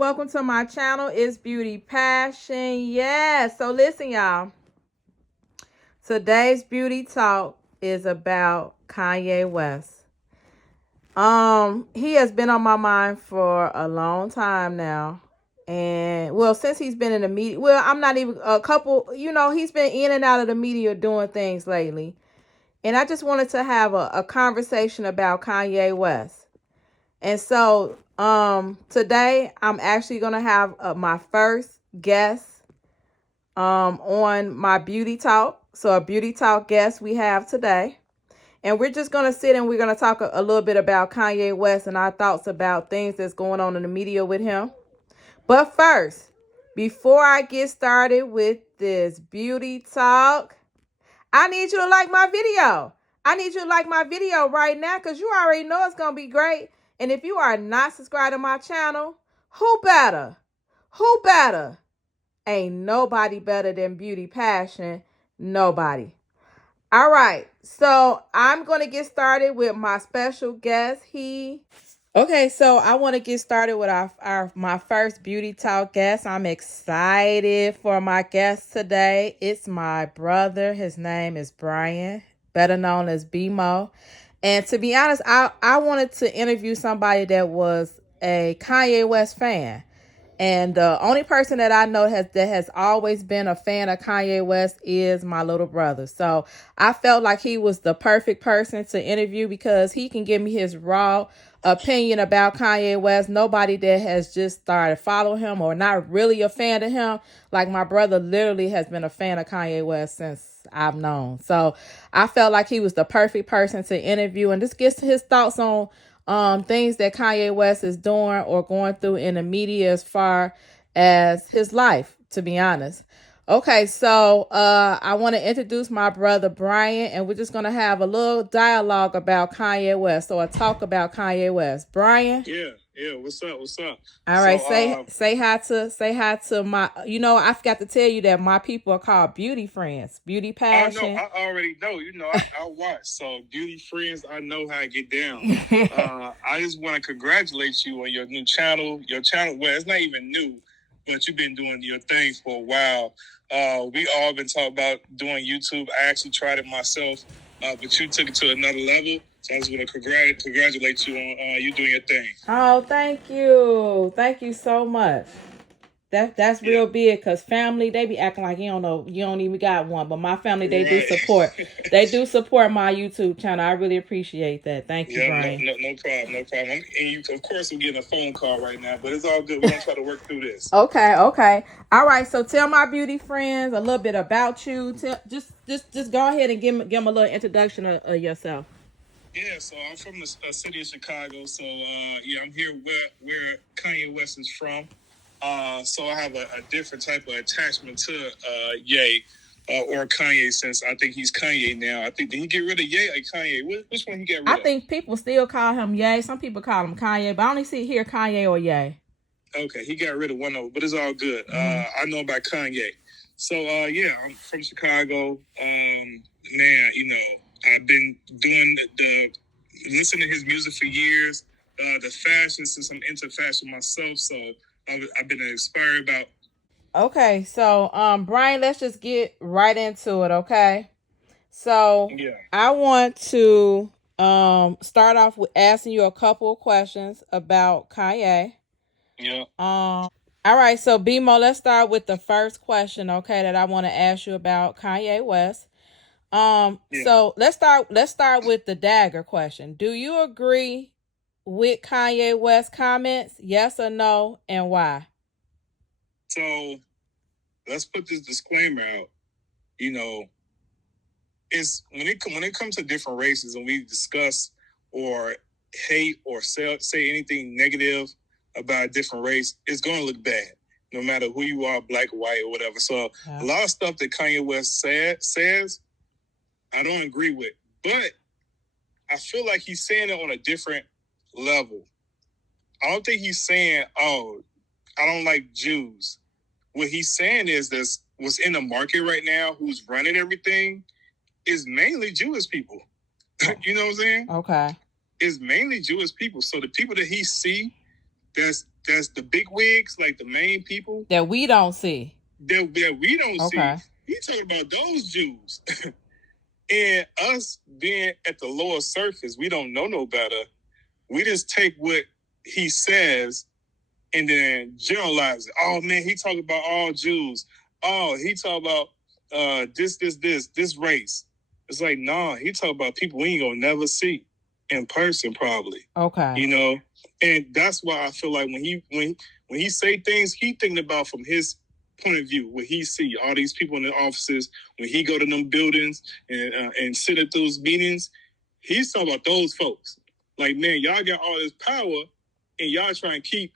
welcome to my channel. It's Beauty Passion. Yes. So listen, y'all. Today's beauty talk is about Kanye West. He has been on my mind for a long time now. And well, since he's been in the media, well, I'm not even a couple, he's been in and out of the media doing things lately. And I just wanted to have a conversation about Kanye West. And so today I'm actually going to have my first guest on my beauty talk. So a beauty talk guest we have today. And we're just going to sit and we're going to talk a little bit about Kanye West and our thoughts about things that's going on in the media with him. But first, before I get started with this beauty talk, I need you to like my video. I need you to like my video right now because you already know it's going to be great. And if you are not subscribed to my channel, who better? Who better? Ain't nobody better than Beauty Passion. Nobody. All right. So I'm going to get started with my special guest. Okay, so I want to get started with my first beauty talk guest. I'm excited for my guest today. It's my brother. His name is Brian, better known as BMO. And to be honest, I wanted to interview somebody that was a Kanye West fan. And the only person that I know that has always been a fan of Kanye West is my little brother. So I felt like he was the perfect person to interview because he can give me his raw opinion about Kanye West. Nobody that has just started following him or not really a fan of him. Like my brother literally has been a fan of Kanye West since I've known. So I felt like he was the perfect person to interview and just get his thoughts on things that Kanye West is doing or going through in the media as far as his life, to be honest. Okay, so I want to introduce my brother Brian, and we're just going to have a little dialogue about Kanye West, or a talk about Kanye West. Brian? Yeah, what's up? All right, say hi to my, I forgot to tell you that my people are called Beauty Friends, Beauty Passion. I already know, I watch, so Beauty Friends, I know how to get down. I just want to congratulate you on your new channel. Your channel, well, it's not even new, but you've been doing your thing for a while. We all been talking about doing YouTube. I actually tried it myself, but you took it to another level. So I just want to congratulate you on you doing your thing. Oh, thank you. Thank you so much. That's real big because family, they be acting like you don't even got one. But my family, they do support. They do support my YouTube channel. I really appreciate that. Thank you, Brian. No problem. And you, of course, we're getting a phone call right now, but it's all good. We're going to try to work through this. Okay. All right. So tell my beauty friends a little bit about you. Just go ahead and give them a little introduction of yourself. Yeah, so I'm from the city of Chicago. So, I'm here where Kanye West is from. So I have a different type of attachment to Ye or Kanye, since I think he's Kanye now. I think, did he get rid of Ye or Kanye? Which one he got rid of? I think people still call him Ye. Some people call him Kanye, but I only see here Kanye or Ye. Okay, he got rid of one of them, but it's all good. I know about Kanye. So, I'm from Chicago. I've been doing listening to his music for years. The fashion, since I'm into fashion myself, so I've been inspired about. Okay, so Brian, let's just get right into it, okay? So I want to start off with asking you a couple of questions about Kanye. Yeah. All right, so BMO, let's start with the first question, okay, that I want to ask you about Kanye West. So let's start with the dagger question. Do you agree with Kanye West comments? Yes or no, and why? So let's put this disclaimer out. It's when it comes to different races and we discuss or hate or say anything negative about a different race, it's going to look bad, no matter who you are, black, white, or whatever. So a lot of stuff that Kanye West says, I don't agree with, but I feel like he's saying it on a different level. I don't think he's saying, "Oh, I don't like Jews." What he's saying is this: what's in the market right now, who's running everything, is mainly Jewish people. You know what I'm saying? Okay. It's mainly Jewish people. So the people that he see that's the big wigs, like the main people that we don't see. That we don't see. He talking about those Jews. And us being at the lower surface, we don't know no better. We just take what he says and then generalize it. Oh man, he talking about all Jews. Oh, he talking about this race. It's like, nah, he talking about people we ain't gonna never see in person, probably. Okay. You know, and that's why I feel like when he say things, he thinking about from his point of view, what he see all these people in the offices, when he go to them buildings and sit at those meetings, he's talking about those folks. Like, man, y'all got all this power, and y'all trying to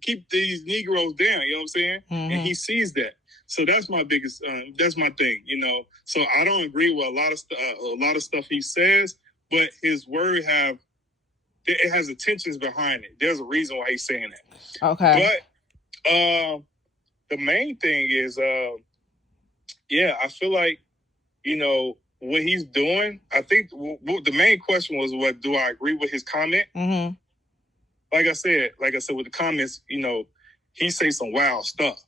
keep these Negroes down. You know what I'm saying? Mm-hmm. And he sees that. So that's my biggest. That's my thing. You know. So I don't agree with a lot of stuff he says, but his word it has intentions behind it. There's a reason why he's saying that. Okay. But the main thing is, I feel like, you know, what he's doing, I think the main question was, what do I agree with his comment? Mm-hmm. Like I said, with the comments, you know, he say some wild stuff.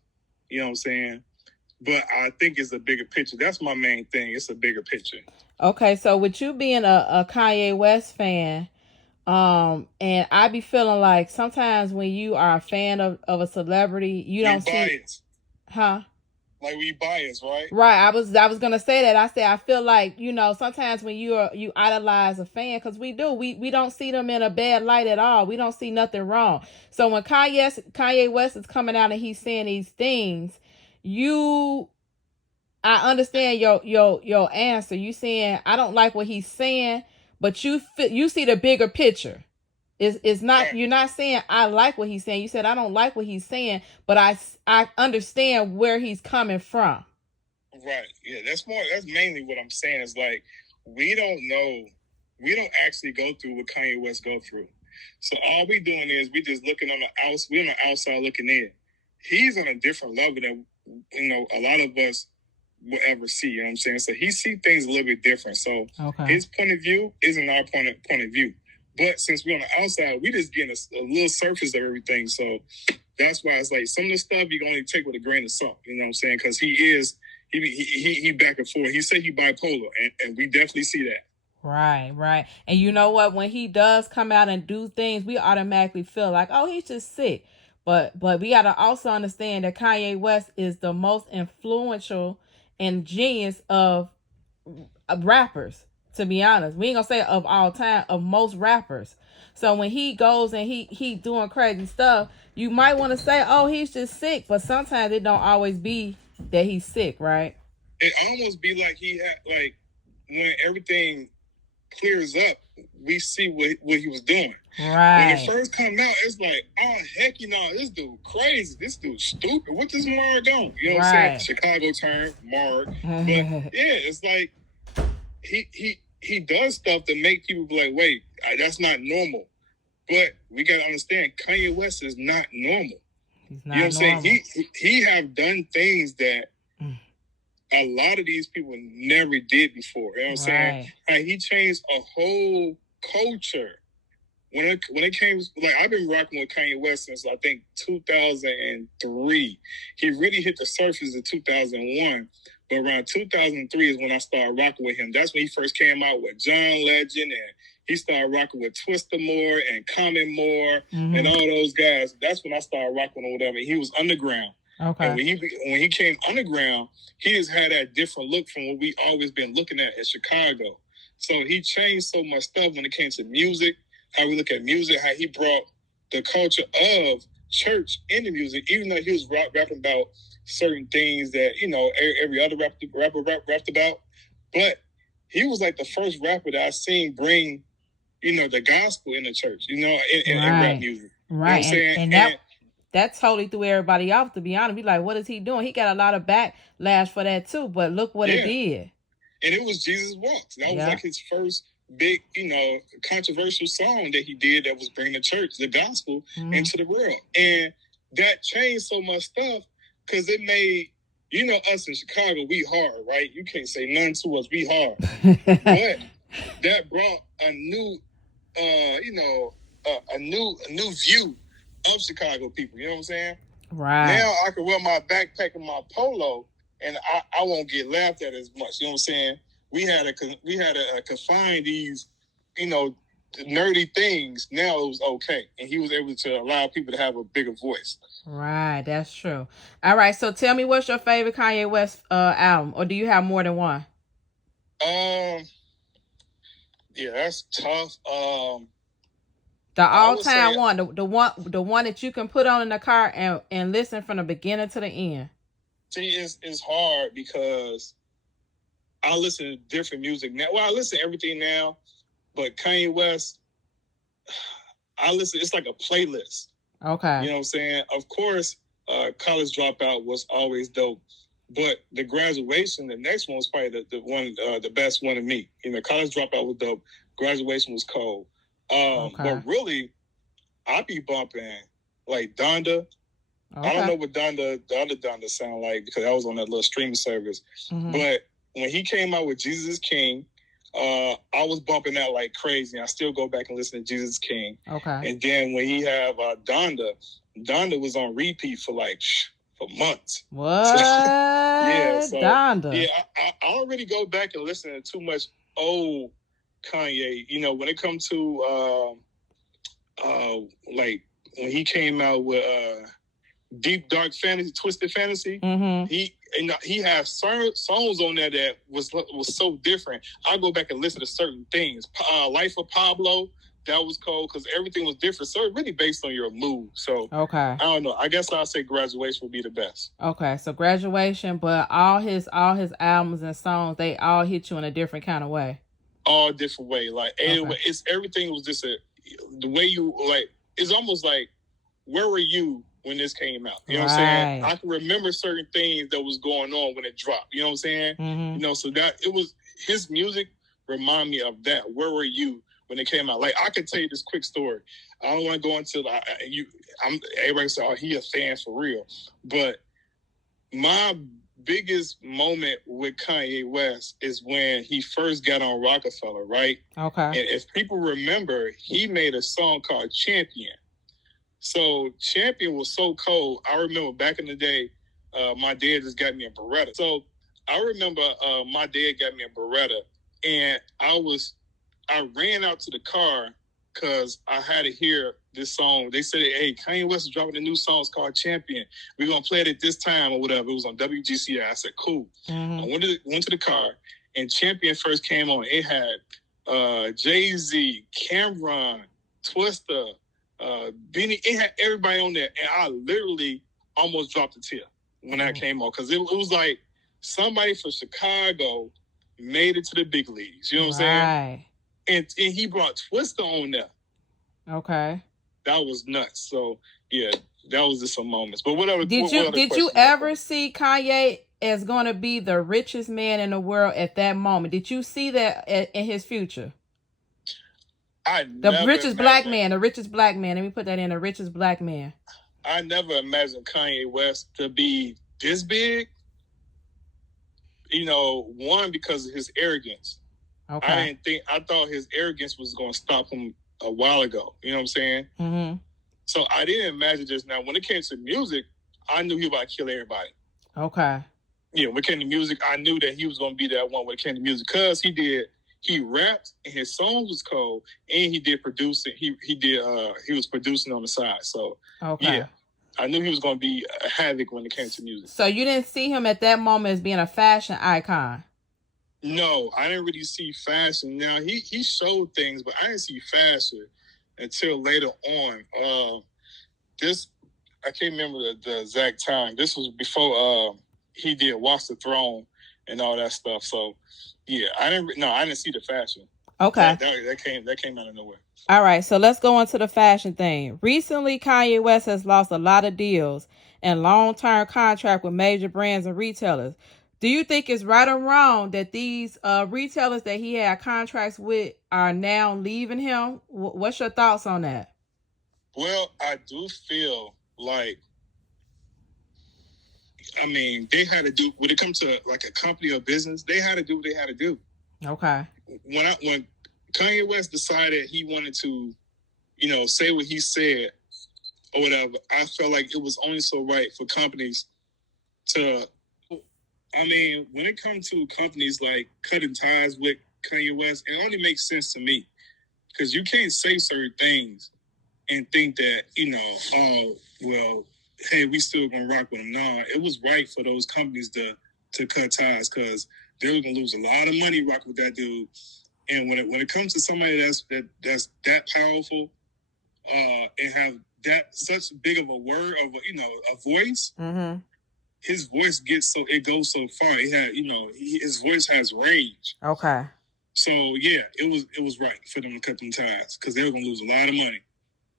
You know what I'm saying? But I think it's a bigger picture. That's my main thing. It's a bigger picture. Okay, so with you being a Kanye West fan, and I be feeling like sometimes when you are a fan of a celebrity, you don't see biased. Huh? Like we biased, right? Right. I was gonna say that. I said I feel like, you know, sometimes when you idolize a fan, because we do, we don't see them in a bad light at all. We don't see nothing wrong. So when Kanye West is coming out and he's saying these things, I understand your answer. You saying I don't like what he's saying, but you see the bigger picture. It's not, you're not saying I like what he's saying. You said I don't like what he's saying, but I understand where he's coming from. Right. Yeah, that's mainly what I'm saying is like we don't actually go through what Kanye West go through. So all we doing is we just looking on we're on the outside looking in. He's on a different level than, you know, a lot of us will ever see. You know what I'm saying? So he see things a little bit different. So his point of view isn't our point of view. But since we're on the outside, we just getting a little surface of everything. So that's why it's like some of the stuff you can only take with a grain of salt. You know what I'm saying? Because he back and forth. He said he bipolar, and we definitely see that. Right. And you know what? When he does come out and do things, we automatically feel like, oh, he's just sick. But we got to also understand that Kanye West is the most influential and genius of rappers. To be honest, we ain't gonna say of all time, of most rappers. So when he goes and he doing crazy stuff, you might want to say, oh, he's just sick, but sometimes it don't always be that he's sick, right? It almost be like he had, like, when everything clears up, we see what he was doing. Right. When it first come out, it's like, oh heck, you know, this dude crazy, this dude stupid. What this Mark on? You know what I'm saying? Chicago term, Mark. But yeah, it's like he does stuff that make people be like, wait, that's not normal. But we got to understand, Kanye West is not normal. He's not, you know what I'm saying? He have done things that a lot of these people never did before. You know what I'm saying? Like, he changed a whole culture. When it came, like, I've been rocking with Kanye West since, I think, 2003. He really hit the surface in 2001. But around 2003 is when I started rocking with him. That's when he first came out with John Legend, and he started rocking with Twista more and Common more and all those guys. That's when I started rocking or whatever. He was underground. Okay. And when he came underground, he has had that different look from what we always been looking at in Chicago. So he changed so much stuff when it came to music, how we look at music, how he brought the culture of church into music, even though he was rapping about certain things that, you know, every other rapper rapped about. But he was like the first rapper that I seen bring, you know, the gospel in the church, you know, in rap music. Right. You know what I'm saying? And that totally threw everybody off, to be honest. Be like, what is he doing? He got a lot of backlash for that too, but look what it did. And it was Jesus Walks. That was like his first big, you know, controversial song that he did that was bringing the church, the gospel, into the world. And that changed so much stuff because it made, you know, us in Chicago, we hard, right? You can't say nothing to us, we hard. But that brought a new, you know, a new view of Chicago people. You know what I'm saying? Right. Now I can wear my backpack and my polo, and I won't get laughed at as much. You know what I'm saying? We had to confine these, nerdy things. Now it was okay, and he was able to allow people to have a bigger voice. Right, that's true. All right, so tell me, what's your favorite Kanye West album, or do you have more than one? Yeah, that's tough. The all-time one, the one that you can put on in the car and listen from the beginning to the end. See, it's hard because I listen to different music now. Well, I listen to everything now, but Kanye West, I listen. It's like a playlist. Okay. You know what I'm saying? Of course, College Dropout was always dope, but the Graduation, the next one was probably the best one to me. College Dropout was dope. Graduation was cold. But really, I be bumping like Donda. Okay. I don't know what the other Donda sound like because I was on that little streaming service. Mm-hmm. But when he came out with Jesus is King, I was bumping that like crazy. I still go back and listen to Jesus is King. Okay. And then when he have Donda was on repeat for months. What? Yeah, Donda. Yeah, I don't really go back and listen to too much old Kanye. When it comes to like when he came out with Deep Dark Fantasy, Twisted Fantasy, mm-hmm. he has songs on there that was so different. I go back and listen to certain things. Life of Pablo, that was cold because everything was different. So it really based on your mood. So okay, I don't know. I guess I'll say Graduation would be the best. Okay, so Graduation, but all his albums and songs, they all hit you in a different kind of way. All different way. Like anyway, it's everything was just the way you like. It's almost like, where were you when this came out? You know what I'm saying? I can remember certain things that was going on when it dropped. You know what I'm saying? Mm-hmm. So that it was his music remind me of that. Where were you when it came out? Like I could tell you this quick story. I don't want to go into everybody say, "Oh, he a fan for real," but my biggest moment with Kanye West is when he first got on Rockefeller, right? Okay. And if people remember, he made a song called Champion. So Champion was so cold. I remember back in the day, my dad just got me a Beretta. So I remember my dad got me a Beretta, and I ran out to the car because I had to hear this song. They said, "Hey, Kanye West is dropping a new song. It's called Champion. We're going to play it at this time," or whatever. It was on WGCI. I said, "Cool." Mm-hmm. I went to the car, and Champion first came on. It had Jay-Z, Cameron, Twista, Benny. It had everybody on there, and I literally almost dropped a tear when that came on because it was like somebody from Chicago made it to the big leagues. You know what I'm saying? And he brought Twista on there. Okay. That was nuts. So, yeah, that was just some moments. But whatever. Did you ever see Kanye as going to be the richest man in the world at that moment? Did you see that in his future? The richest black man. Let me put that in, the richest black man. I never imagined Kanye West to be this big. One, because of his arrogance. Okay. I thought his arrogance was going to stop him a while ago. You know what I'm saying? Mm-hmm. So I didn't imagine this. Now, when it came to music, I knew he was about to kill everybody. Okay. Yeah, when it came to music, I knew that he was going to be that one when it came to music because he rapped and his songs was cold and he did producing. He was producing on the side. So, yeah, I knew he was going to be a havoc when it came to music. So you didn't see him at that moment as being a fashion icon? No, I didn't really see fashion. Now, he showed things, but I didn't see fashion until later on. I can't remember the exact time. This was before he did Watch the Throne and all that stuff. So, yeah, I didn't see the fashion. Okay. That came out of nowhere. All right, so let's go on to the fashion thing. Recently, Kanye West has lost a lot of deals and long-term contract with major brands and retailers. Do you think it's right or wrong that these retailers that he had contracts with are now leaving him? What's your thoughts on that? Well, I do feel like, they had to do, when it comes to like a company or business, they had to do what they had to do. Okay. When Kanye West decided he wanted to, say what he said, or whatever, I felt like it was only so right for companies to, I mean, when it comes to companies like cutting ties with Kanye West, it only makes sense to me because you can't say certain things and think that, oh, well, hey, we still gonna rock with him. No, it was right for those companies to cut ties because they were gonna lose a lot of money rocking with that dude. And when it comes to somebody that's that powerful, and have that such big of a word of a voice, mm-hmm. his voice it goes so far. It had his voice has range. Okay. So yeah, it was right for them to cut them ties because they were gonna lose a lot of money.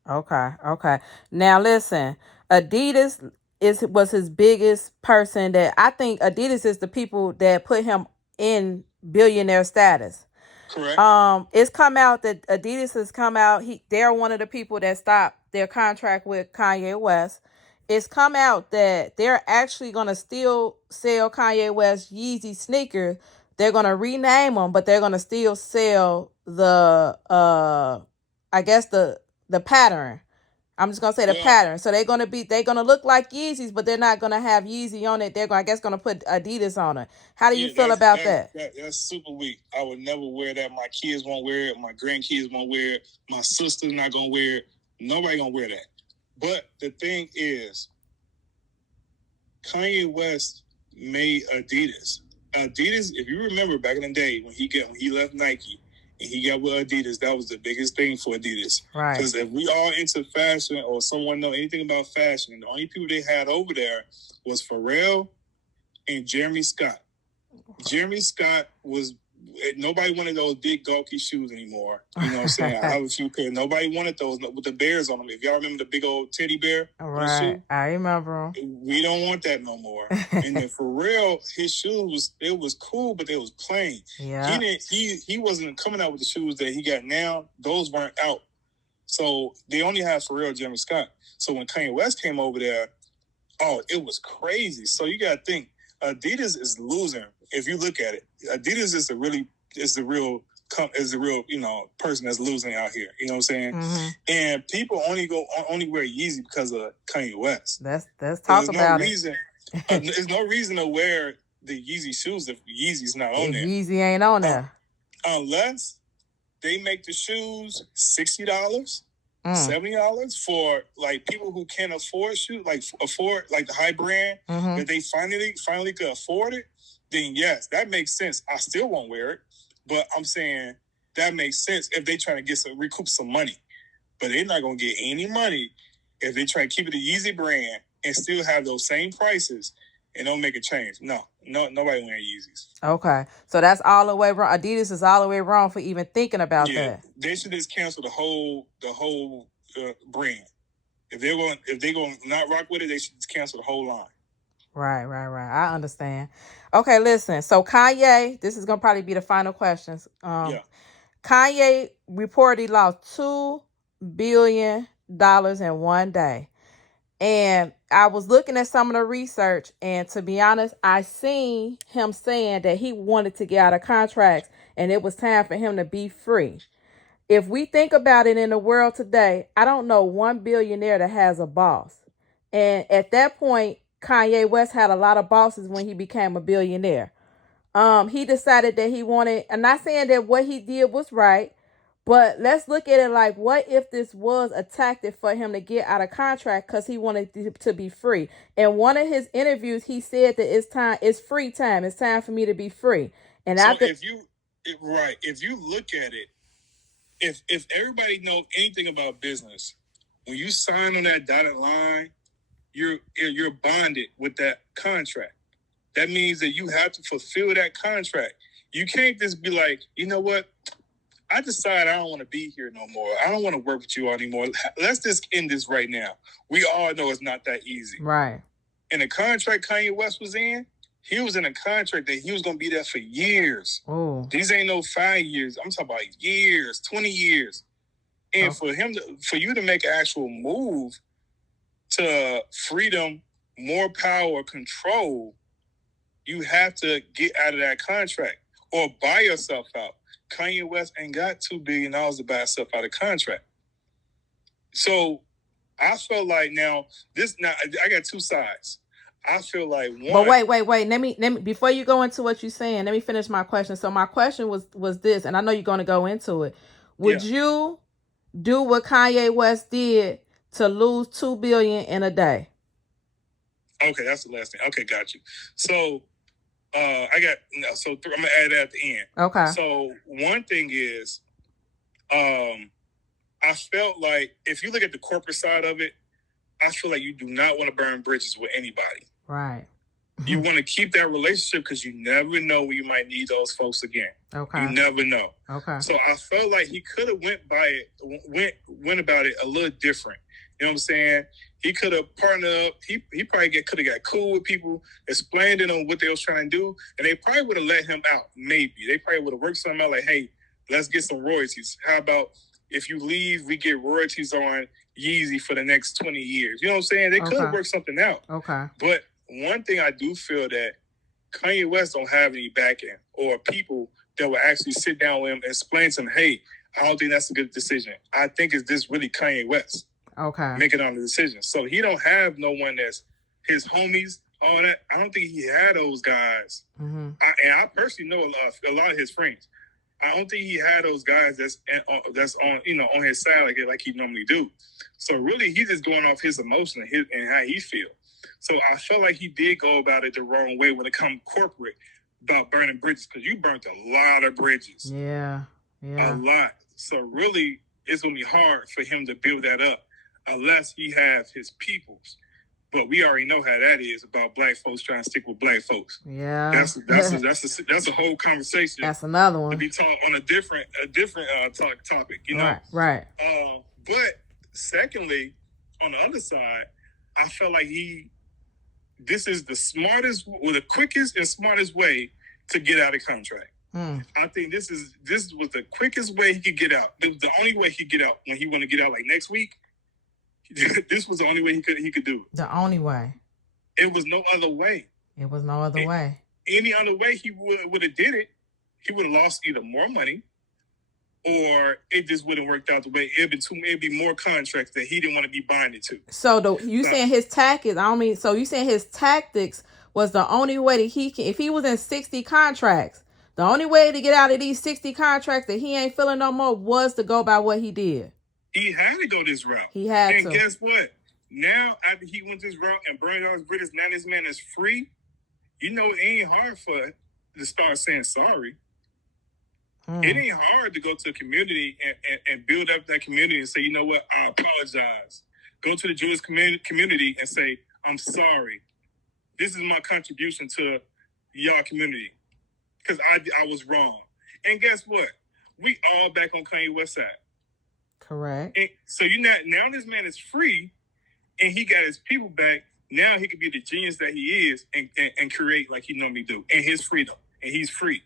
Okay. Now listen, Adidas was his biggest person. That I think Adidas is the people that put him in billionaire status. Correct. It's come out that Adidas has come out. They're one of the people that stopped their contract with Kanye West. It's come out that they're actually gonna still sell Kanye West Yeezy sneakers. They're gonna rename them, but they're gonna still sell the I guess the pattern. I'm just gonna say the pattern. So they're gonna look like Yeezys, but they're not gonna have Yeezy on it. They're gonna put Adidas on it. How do you feel about that? That's super weak. I would never wear that. My kids won't wear it. My grandkids won't wear it. My sister's not gonna wear it. Nobody gonna wear that. But the thing is, Kanye West made Adidas. Adidas, if you remember back in the day when he left Nike and he got with Adidas, that was the biggest thing for Adidas. Right. Because if we all into fashion or someone know anything about fashion, the only people they had over there was Pharrell and Jeremy Scott. Jeremy Scott was nobody wanted those big gawky shoes anymore. You know what I'm saying? I have a few pairs. Nobody wanted those with the bears on them. If y'all remember the big old teddy bear, right? I remember them. We don't want that no more. And then for real, his shoes was cool, but they was plain. Yeah. He wasn't coming out with the shoes that he got now. Those weren't out. So they only had Pharrell, Jeremy Scott. So when Kanye West came over there, oh, it was crazy. So you gotta think, Adidas is losing. If you look at it, Adidas is the real person that's losing out here. You know what I'm saying? Mm-hmm. And people only wear Yeezy because of Kanye West. Let's talk about it. There's no reason to wear the Yeezy shoes if Yeezy's not on there. Yeezy ain't on there. Unless they make the shoes $60. $70 for like people who can't afford shoes, like the high brand, that they finally could afford it, then yes, that makes sense. I still won't wear it, but I'm saying that makes sense if they trying to recoup some money. But they're not gonna get any money if they try to keep it a Yeezy brand and still have those same prices and don't make a change. No, nobody wearing Yeezys. Okay, so that's all the way wrong. Adidas is all the way wrong for even thinking about that. They should just cancel the whole brand. If they're going to not rock with it, they should just cancel the whole line. Right. I understand. Okay, listen. So Kanye, this is gonna probably be the final questions. Kanye reportedly lost $2 billion in one day. And I was looking at some of the research, and to be honest, I seen him saying that he wanted to get out of contracts and it was time for him to be free. If we think about it in the world today, I don't know one billionaire that has a boss. And at that point, Kanye West had a lot of bosses when he became a billionaire. He decided that he wanted, I'm not saying that what he did was right, but let's look at it like, what if this was a tactic for him to get out of contract because he wanted to be free? In one of his interviews, he said that it's free time. It's time for me to be free. And so if you look at it, if everybody knows anything about business, when you sign on that dotted line, you're bonded with that contract. That means that you have to fulfill that contract. You can't just be like, you know what? I decide I don't want to be here no more. I don't want to work with you anymore. Let's just end this right now. We all know it's not that easy. Right. And the contract Kanye West was in, he was in a contract that he was going to be there for years. Ooh. These ain't no 5 years. I'm talking about years, 20 years. And for you to make an actual move to freedom, more power, control, you have to get out of that contract or buy yourself out. Kanye West ain't got $2 billion to buy himself out of contract. So I feel like now I got two sides. I feel like one. But wait. Let me before you go into what you're saying, let me finish my question. So my question was this, and I know you're going to go into it. Would you do what Kanye West did to lose $2 billion in a day? Okay, that's the last thing. Okay, got you. So I'm gonna add that at the end. Okay. So one thing is, I felt like if you look at the corporate side of it, I feel like you do not want to burn bridges with anybody. Right. You want to keep that relationship because you never know when you might need those folks again. Okay. You never know. Okay. So I felt like he could have went about it a little different. You know what I'm saying? He could have partnered up. He probably could have got cool with people, explained to them what they was trying to do, and they probably would have let him out. Maybe they probably would have worked something out like, hey, let's get some royalties. How about if you leave, we get royalties on Yeezy for the next 20 years. You know what I'm saying? They could have worked something out. Okay. But one thing I do feel that Kanye West don't have any backing or people that will actually sit down with him and explain to him, hey, I don't think that's a good decision. I think it's this really Kanye West making all the decisions. So he don't have no one that's his homies, all that. I don't think he had those guys. Mm-hmm. I personally know a lot of his friends. I don't think he had those guys that's on on his side like he normally do. So really, he's just going off his emotion and how he feel. So I felt like he did go about it the wrong way when it comes corporate about burning bridges, because you burnt a lot of bridges. Yeah. A lot. So really, it's going to be hard for him to build that up unless he has his peoples. But we already know how that is about black folks trying to stick with black folks. Yeah, that's a whole conversation. That's another one to be taught on a different topic. You know, right. But secondly, on the other side, I felt like this is the smartest or the quickest and smartest way to get out of contract. I think this was the quickest way he could get out. It was the only way he could get out when he wanted to get out, like next week. This was the only way he could do it. The only way. It was no other way. It was no other way. Any other way he would have did it, he would have lost either more money, or it just wouldn't worked out the way. It'd be more contracts that he didn't want to be binded to. So saying his tactics? So you saying his tactics was the only way that he can? If he was in 60 contracts, the only way to get out of these 60 contracts that he ain't feeling no more was to go by what he did. He had to go this route. He had to. And guess what? Now, after he went this route and burned all his bridges, now this man is free. You know, it ain't hard to start saying sorry. It ain't hard to go to a community and build up that community and say, you know what, I apologize. Go to the Jewish community and say, I'm sorry. This is my contribution to y'all community because I was wrong. And guess what? We all back on Kanye West's side. Correct. And so now this man is free and he got his people back. Now he could be the genius that he is and create like he normally do in his freedom. And he's free.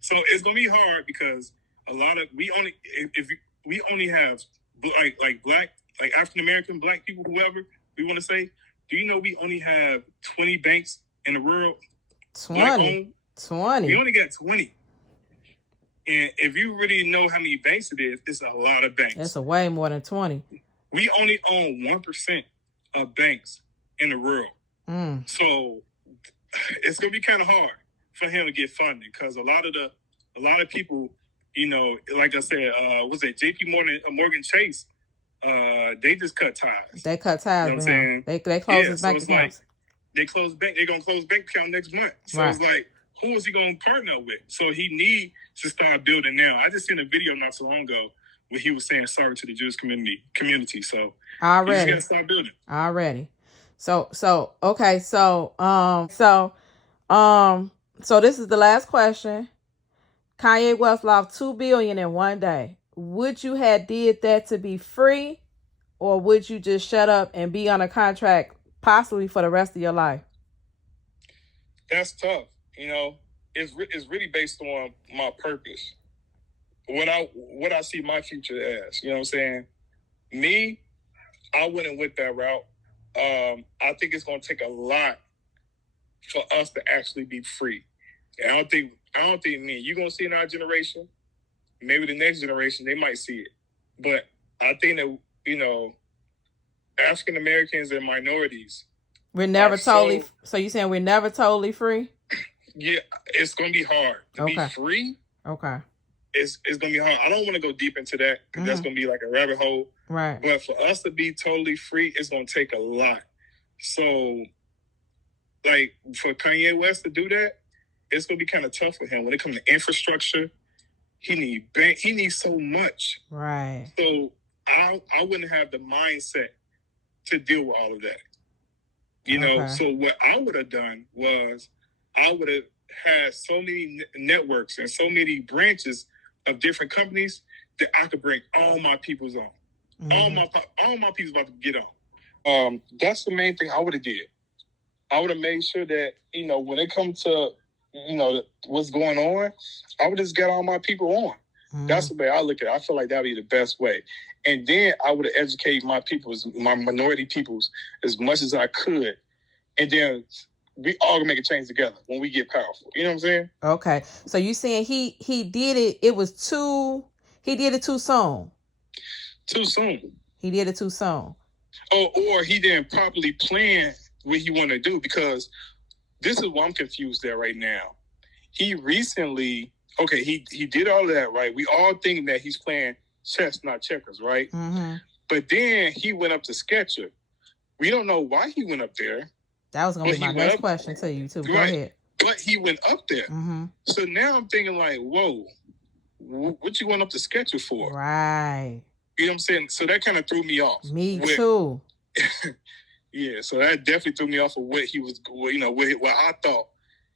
So it's gonna be hard because we only have black African American black people, whoever we want to say. Do you know we only have 20 banks in the world? 20. We only got 20. And if you really know how many banks it is, it's a lot of banks. It's way more than 20. We only own 1% of banks in the world. So it's gonna be kind of hard for him to get funding because a lot of people, you know, like I said, was it Morgan Chase? They just cut ties. They cut ties. You know what I'm saying? They close his bank accounts. They're gonna close bank account next month. So It's like, who is he gonna partner with? So he needs to start building now. I just seen a video not so long ago where he was saying sorry to the Jewish community. So already, you just gotta start building. Already. So this is the last question. Kanye West lost $2 billion in one day. Would you have did that to be free, or would you just shut up and be on a contract possibly for the rest of your life? That's tough. You know, it's really based on my purpose. What I see my future as. You know what I'm saying? Me, I wouldn't went that route. I think it's going to take a lot for us to actually be free. And I don't think you're going to see it in our generation. Maybe the next generation, they might see it. But I think that, you know, African Americans and minorities. We're never totally. So you saying we're never totally free? Yeah, it's gonna be hard to be free. Okay. It's gonna be hard. I don't want to go deep into that because that's gonna be like a rabbit hole. Right. But for us to be totally free, it's gonna take a lot. So, like for Kanye West to do that, it's gonna be kind of tough for him when it comes to infrastructure. He needs so much. Right. So I wouldn't have the mindset to deal with all of that. You know. So what I would have done was I would have had so many networks and so many branches of different companies that I could bring all my peoples on. All my people's about to get on. That's the main thing I would have did. I would have made sure that, you know, when it comes to, you know, what's going on, I would just get all my people on. That's the way I look at it. I feel like that would be the best way. And then I would have educated my peoples, my minority peoples, as much as I could. And then we all gonna make a change together when we get powerful. You know what I'm saying? Okay. So you saying he did it, he did it too soon. Too soon. He did it too soon. Oh, or he didn't properly plan what he wanted to do, because this is what I'm confused at right now. He recently, he did all of that, right? We all think that he's playing chess, not checkers, right? But then he went up to Skechers. We don't know why he went up there. That was going to be my next question to you, too. Go ahead. But he went up there. So now I'm thinking like, whoa, what you went up to Skechers for? Right. You know what I'm saying? So that kind of threw me off. Me too. Yeah, so that definitely threw me off of what he was, you know, what I thought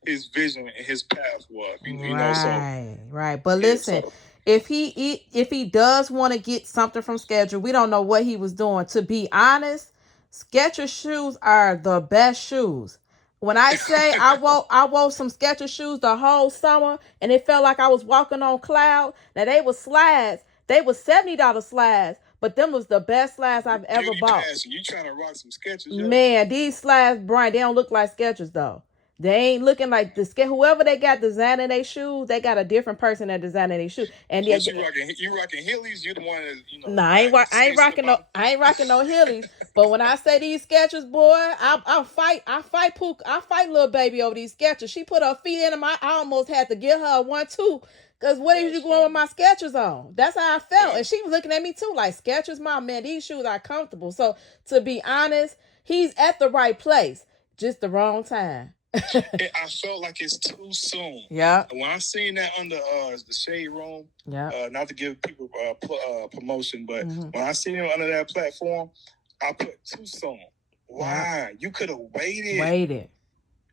his vision and his path was. You know, so right. But listen, if he does want to get something from Skechers, we don't know what he was doing. To be honest, Skechers shoes are the best shoes. When I say I wore some Skechers shoes the whole summer, and it felt like I was walking on cloud. Now they were slides. They were $70 slides. But them was the best slides I've ever bought. You trying to rock some Skechers? Man, these slides, Brian, they don't look like Skechers though. They ain't looking like the whoever they got designing their shoes. They got a different person that designing their shoes. And you rocking Hillies? You the one that, you know? Nah, I ain't rocking no Hillies. But when I say these Skechers, boy, I fight little baby over these Skechers. She put her feet in them. I almost had to give her a 1-2. Because what are you going with my Skechers on? That's how I felt. And she was looking at me too, like, Skechers, mom, man, these shoes are comfortable. So, to be honest, he's at the right place, just the wrong time. I felt like it's too soon. Yeah. When I seen that under the shade room, not to give people promotion, but when I seen him under that platform, I put too soon. Why? You could have waited.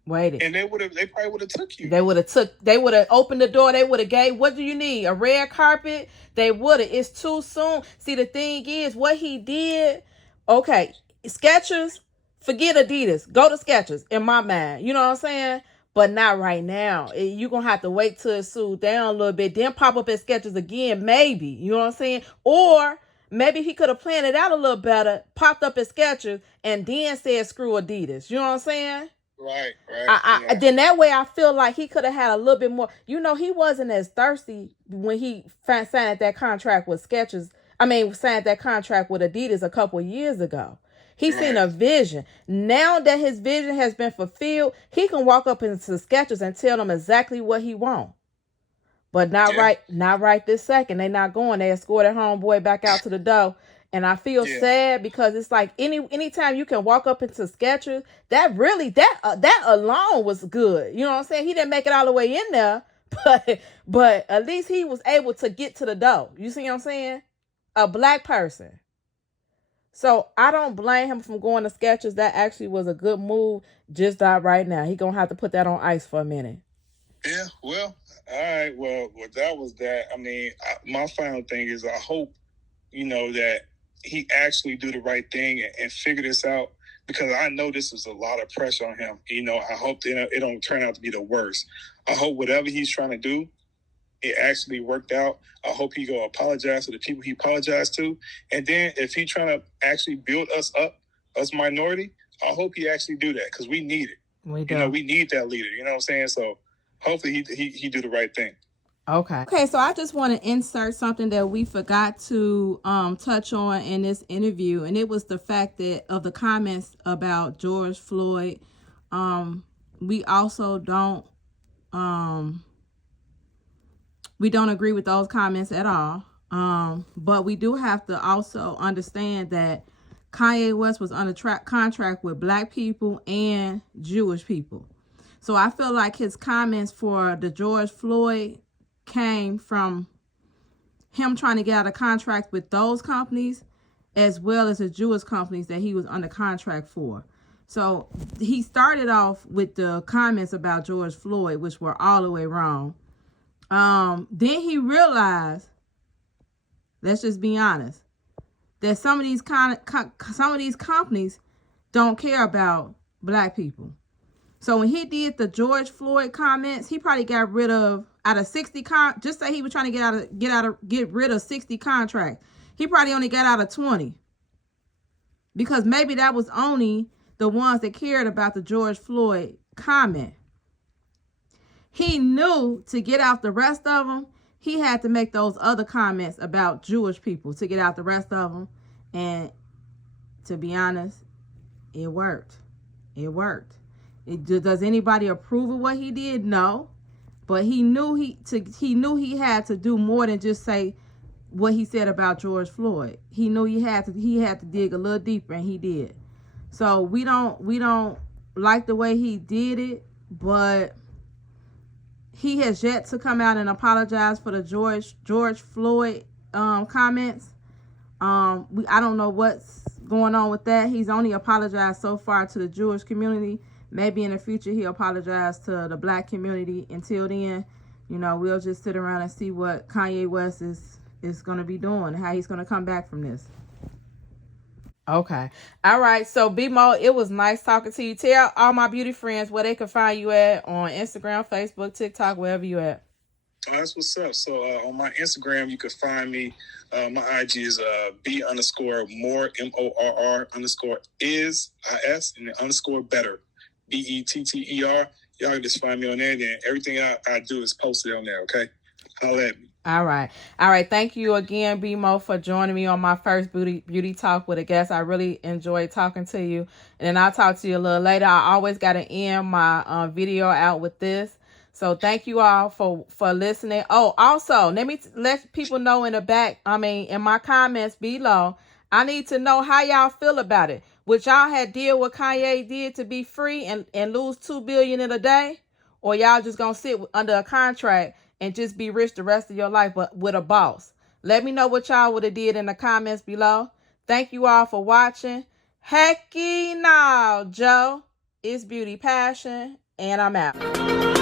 And they probably would have took you. They would have opened the door. They would have gave, what do you need? A red carpet? They would have. It's too soon. See, the thing is, what he did, okay, Skechers, forget Adidas. Go to Skechers, in my mind. You know what I'm saying? But not right now. You're going to have to wait till it soothes down a little bit. Then pop up at Skechers again, maybe. You know what I'm saying? Or maybe he could have planned it out a little better, popped up at Skechers, and then said, screw Adidas. You know what I'm saying? Right. Then that way I feel like he could have had a little bit more. You know, he wasn't as thirsty when he signed that contract with Skechers. Signed that contract with Adidas a couple of years ago. He's seen a vision. Now that his vision has been fulfilled, he can walk up into Skechers and tell them exactly what he wants. But not right this second. They not going. They escorted homeboy back out to the door. And I feel sad because it's like anytime you can walk up into Skechers, that alone was good. You know what I'm saying? He didn't make it all the way in there, but at least he was able to get to the door. You see what I'm saying? A black person. So I don't blame him from going to Skechers. That actually was a good move. Just not right now. He gonna have to put that on ice for a minute. Yeah. Well. All right. Well, that was that. My final thing is I hope, you know, that he actually do the right thing and figure this out, because I know this is a lot of pressure on him. You know, I hope it don't turn out to be the worst. I hope whatever he's trying to do, it actually worked out. I hope he go apologize to the people he apologized to. And then if he trying to actually build us up, us minority, I hope he actually do that, because we need it. We do. You know, we need that leader. You know what I'm saying? So hopefully he do the right thing. Okay, so I just want to insert something that we forgot to touch on in this interview, and it was the fact that of the comments about George Floyd. We also don't agree with those comments at all. But we do have to also understand that Kanye West was under contract with Black people and Jewish people. So I feel like his comments for the George Floyd came from him trying to get out of contract with those companies, as well as the Jewish companies that he was under contract for. So he started off with the comments about George Floyd, which were all the way wrong. Then he realized, let's just be honest, that some of these companies don't care about Black people. So when he did the George Floyd comments, he probably got rid of, out of 60 just say he was trying to get rid of 60 contracts. He probably only got out of 20. Because maybe that was only the ones that cared about the George Floyd comment. He knew to get out the rest of them, he had to make those other comments about Jewish people to get out the rest of them. And to be honest, it worked. It worked. Does anybody approve of what he did? No. But he knew he had to do more than just say what he said about George Floyd. He knew he had to dig a little deeper, and he did. So we don't like the way he did it, but he has yet to come out and apologize for the George Floyd comments. I don't know what's going on with that. He's only apologized so far to the Jewish community. Maybe in the future he'll apologize to the Black community. Until then, we'll just sit around and see what Kanye West is going to be doing, how he's going to come back from this. Okay. All right. So, B-Mo, it was nice talking to you. Tell all my beauty friends where they can find you at on Instagram, Facebook, TikTok, wherever you at. Oh, that's what's up. So on my Instagram, you can find me. My IG is B_more, MORR_is, IS, and then _better, BETTER. Y'all can just find me on there. Then everything I do is posted on there, okay? Holla at me. All right. All right. Thank you again, B-Mo, for joining me on my first beauty talk with a guest. I really enjoyed talking to you. And then I'll talk to you a little later. I always got to end my video out with this. So thank you all for listening. Oh, also, let me let people know in my comments below. I need to know how y'all feel about it. Would y'all have did what Kanye did to be free and lose $2 billion in a day? Or y'all just gonna sit under a contract and just be rich the rest of your life, but with a boss? Let me know what y'all would have did in the comments below. Thank you all for watching. Hecky now, Joe. It's Beauty Passion, and I'm out.